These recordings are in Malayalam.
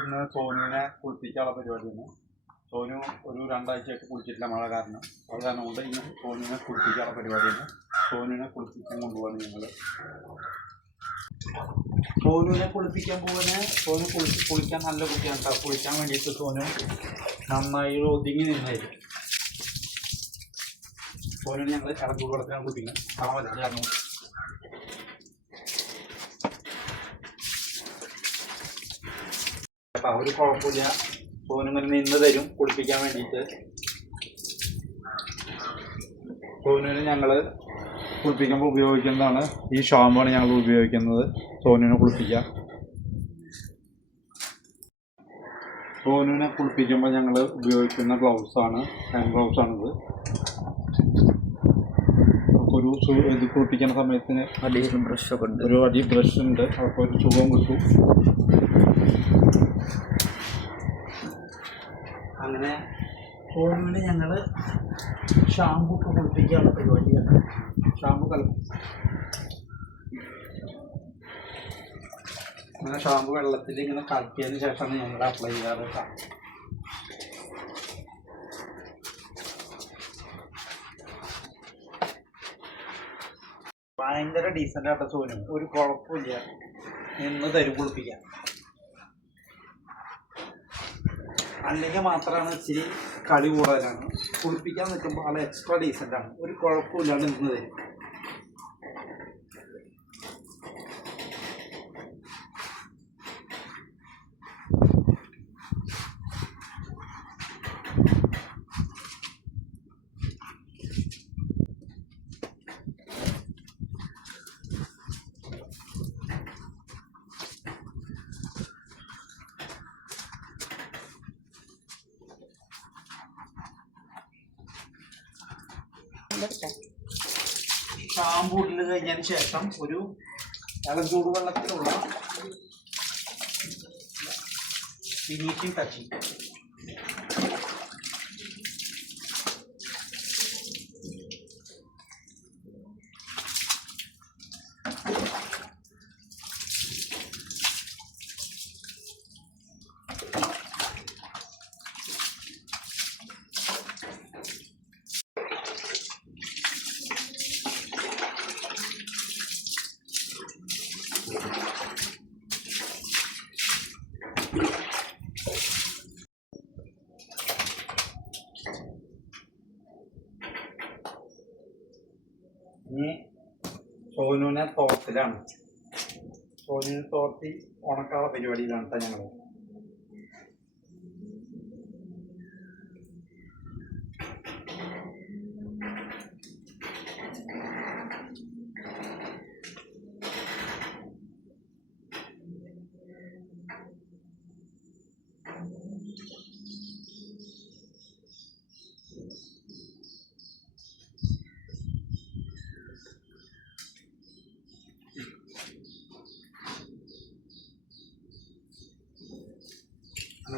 ഇന്ന് സോനുവിനെ കുളിപ്പിക്കാനുള്ള പരിപാടിയാണ്. സോനു ഒരു 2 ആഴ്ചയായിട്ട് കുളിച്ചിട്ടില്ല, മഴ കാരണം. അത് കാരണം കൊണ്ട് ഇന്ന് സോനുവിനെ കുളിപ്പിക്കാനുള്ള പരിപാടിയാണ്. സോനുവിനെ കുളിപ്പിക്കാൻ കൊണ്ടുപോകാൻ ഞങ്ങൾ. സോനുവിനെ കുളിപ്പിക്കാൻ പോകാന് സോനു കുളിക്കാൻ നല്ല കുട്ടിയാണ് കേട്ടോ. കുളിക്കാൻ വേണ്ടിയിട്ട് സോനു നന്നായി ഒതുങ്ങി നിന്നായിരുന്നു. സോനുവിനെ ഞങ്ങൾ ഇടത്തൂർ വെള്ളത്തിലാണ് കുളിപ്പിക്കുന്നത്. കാണാൻ പറ്റില്ല കാരണം ഒരു കുഴപ്പമില്ല. സോനുവിന് നിന്ന് തരും കുളിപ്പിക്കാൻ വേണ്ടിയിട്ട്. സോനുവിന് ഞങ്ങൾ കുളിപ്പിക്കുമ്പോൾ ഉപയോഗിക്കുന്നതാണ് ഈ ഷാമ്പാണ് ഞങ്ങൾ ഉപയോഗിക്കുന്നത് സോനുവിനെ കുളിപ്പിക്കാൻ. സോനുവിനെ കുളിപ്പിക്കുമ്പോൾ ഞങ്ങൾ ഉപയോഗിക്കുന്ന ഗ്ലൗസാണ്, ഹാൻഡ് ഗ്ലൗസാണിത്. ഒരു ഇത് കുളിപ്പിക്കുന്ന സമയത്തിന് അടിയിൽ ബ്രഷൊക്കെ ഉണ്ട്, ഒരു അടി ബ്രഷ് ഉണ്ട്. അപ്പോൾ ഒരു സുഖം കിട്ടും. അങ്ങനെ സോനുവിന് ഞങ്ങൾ ഷാമ്പു ഒക്കെ കുളിപ്പിക്കാനുള്ള പരിപാടിയാണ്. ഷാമ്പു കലക്കും. അങ്ങനെ ഷാമ്പു വെള്ളത്തിൽ ഇങ്ങനെ കലക്കിയതിന് ശേഷമാണ് ഞങ്ങൾ അപ്ലൈ ചെയ്യാറ്. ഭയങ്കര ഡീസൻ്റ് ആയിട്ട് സോനു, ഒരു കുഴപ്പമില്ല, നിന്ന് തരും കുളിപ്പിക്കാൻ. അല്ലെങ്കിൽ മാത്രമാണ് ഇച്ചിരി കളി കൂടുതലാണ്. കുളിപ്പിക്കാൻ നിൽക്കുമ്പോൾ ആൾ എക്സ്ട്രാ ഡീസൻ്റാണ്, ഒരു കുഴപ്പമില്ലാണ്ട് നിന്ന് തരും. ഷാമ്പൂ ഇട്ട് കഴിഞ്ഞതിന് ശേഷം ഒരു ഇളം ചൂടുവെള്ളത്തിലുള്ള ഫിനിഷിംഗ് ടച്ചിങ്. ഇനി സോനുവിനെ തോർത്തിലാണ്. സോനുവിനെ തോർത്തി ഉണക്കാനുള്ള പരിപാടിയിലാണ് കേട്ടോ ഞങ്ങൾ.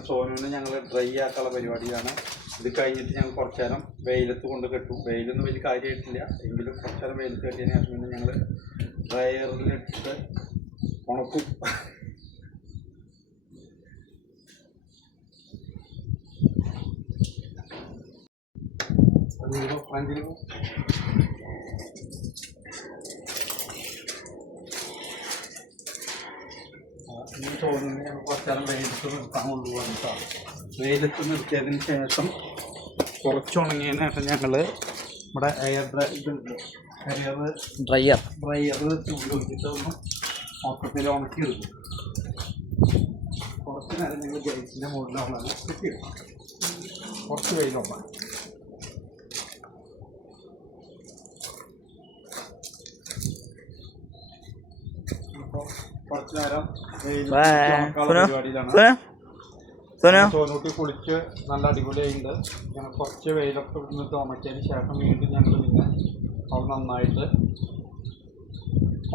സോനുവിനെ ഞങ്ങൾ ഡ്രൈ ആക്കാനുള്ള പരിപാടിയാണ്. ഇത് കഴിഞ്ഞിട്ട് ഞങ്ങൾ കുറച്ച് നേരം വെയിലത്ത് കൊണ്ട് കെട്ടും. വെയിലൊന്നും വലിയ കാര്യമായിട്ടില്ല, എങ്കിലും കുറച്ച് നേരം വെയിലത്ത് കെട്ടിയതിന് ശേഷം പിന്നെ ഞങ്ങൾ ഡ്രയറിലിട്ട് ഉണക്കും. സോനുവിനെ ഞങ്ങൾ കുറച്ച് നേരം വെയിലത്ത് നിർത്താൻ കൊണ്ടുപോകാൻ കേട്ടോ. വെയിലത്ത് നിർത്തിയതിന് ശേഷം കുറച്ച് ഉണങ്ങിയതിന് ശേഷം ഞങ്ങൾ ഇവിടെ ഡ്രയർ ഉപയോഗിച്ചിട്ട് ഒന്ന് മൊത്തത്തിൽ ഉണക്കിയെടുക്കും. കുറച്ച് നേരം ഞങ്ങൾ ഗ്യാസിൻ്റെ മുകളിലാണ് കെട്ടിയെടുക്കും. കുറച്ച് വെയിലുണ്ടാകും. കുറച്ച് നേരം പരിപാടിയിലാണ്. സോനൂട്ടി കുളിച്ച് നല്ല അടിപൊളിയായിട്ടുണ്ട്. ഞങ്ങൾ കുറച്ച് വെയിലൊക്കെ നിന്നിട്ട് ഉണക്കിയതിന് ശേഷം വീണ്ടും ഞങ്ങൾ പിന്നെ അത് നന്നായിട്ട്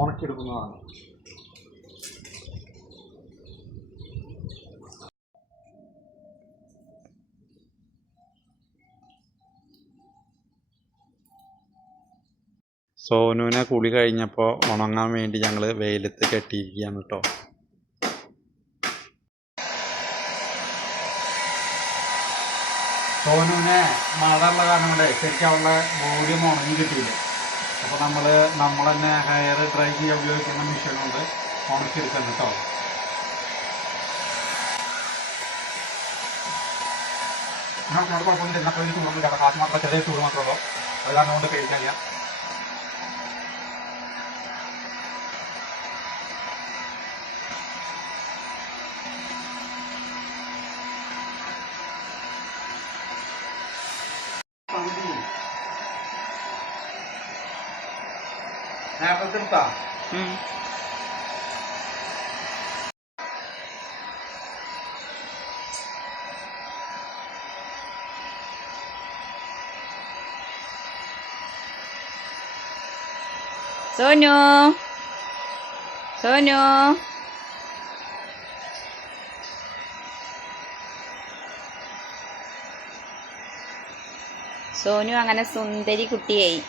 ഉണക്കിയെടുക്കുന്നതാണ്. സോനുവിനെ കുളി കഴിഞ്ഞപ്പോൾ ഉണങ്ങാൻ വേണ്ടി ഞങ്ങൾ വെയിലത്ത് കെട്ടിയിരിക്കുകയാണ് കേട്ടോ. സോനുവിനെ മഴ ഉള്ള കാരണം കൊണ്ട് ശരിക്കും അവളുടെ ബോഡി ഒന്നും ഉണങ്ങി കിട്ടിയില്ല. അപ്പോൾ നമ്മൾ തന്നെ ഹെയർ ഡ്രൈ ചെയ്യാൻ ഉപയോഗിക്കുന്ന മെഷീൻ കൊണ്ട് ഉണക്കിയെടുക്കണം കേട്ടോ. കുഴപ്പമൊന്നും ചെന്നപ്പോൾ ചൂടൊന്നുമില്ല, കാറ്റ് മാത്രമേ ചെറിയ ചൂട് മാത്രമേ ഉള്ളൂ. അത് കാരണം കൊണ്ട് കഴിക്കാൻ നേരത്തെ എടുത്താ സോനു സോനു സോനു അങ്ങനെ സുന്ദരി കുട്ടിയായി.